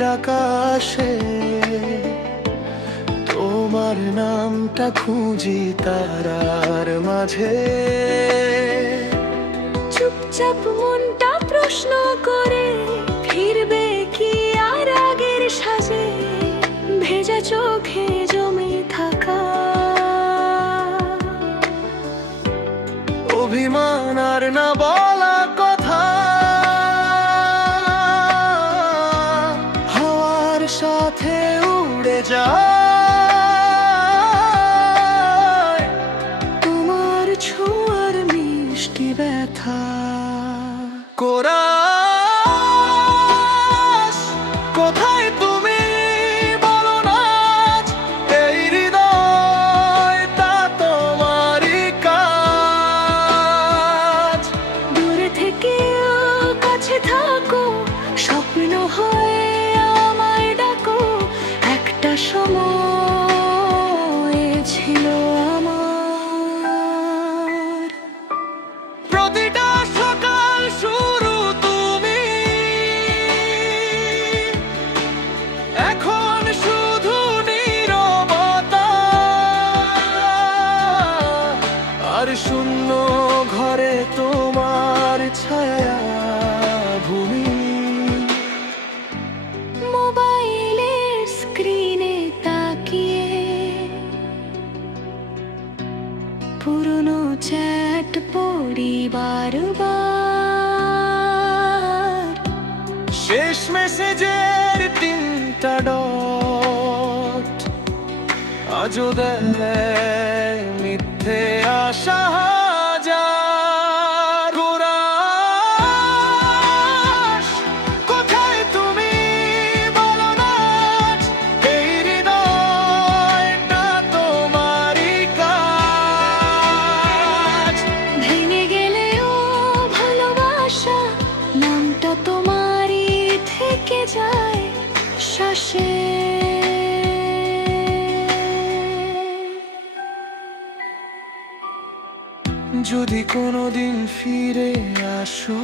রাতের আকাশে তোমার নামটা খুঁজি তারার মাঝে। চুপচাপ মনটা প্রশ্ন করে, ফিরবে কি আর আগের সাজে? ভেজা চোখে জমে থাকা অভিমান আর না বলা কথা হাওয়ার সাথে উড়ে যায়। তোমার ছোঁয়ার মিষ্টি ব্যথা। কোরাস, কোথায় তুমি বলো না আজ? এই হৃদয়টা তোমারই কাজ। দূরে থেকেও কাছে থাকো, স্বপ্ন হয়ে আমায় ডাকো। একটা সময় ছিল আমার, প্রতিটা সকাল শুরু তুমি, এখন শুধু নীরবতা আর শূন্য ঘরে তোমার ছায়া ভূমি। মোবাইলের স্ক্রিনে তাকিয়ে পুরনো চ্যাট পড়ি বারবার। শেষ মেসেজের 3টা ডট আজও দেয় মিথ্যে আশা হাজার। কোরাস, কোথায় তুমি বলো না আজ? এই হৃদয়টা তোমারই কাজ। ভেঙে গেলেও ভালোবাসা নামটা তোমারই থেকে যায় শ্বাসে। যদি কোনোদিন ফিরে আসো,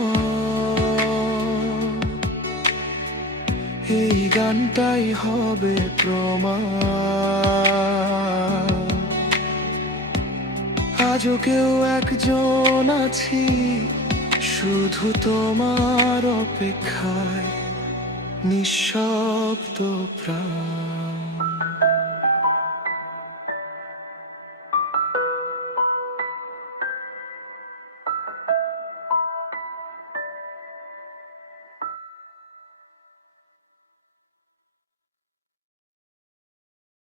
এই গানটাই হবে প্রমাণ। আজও কেউ একজন আছি শুধু তোমার অপেক্ষায়, নিঃশব্দ প্রাণ।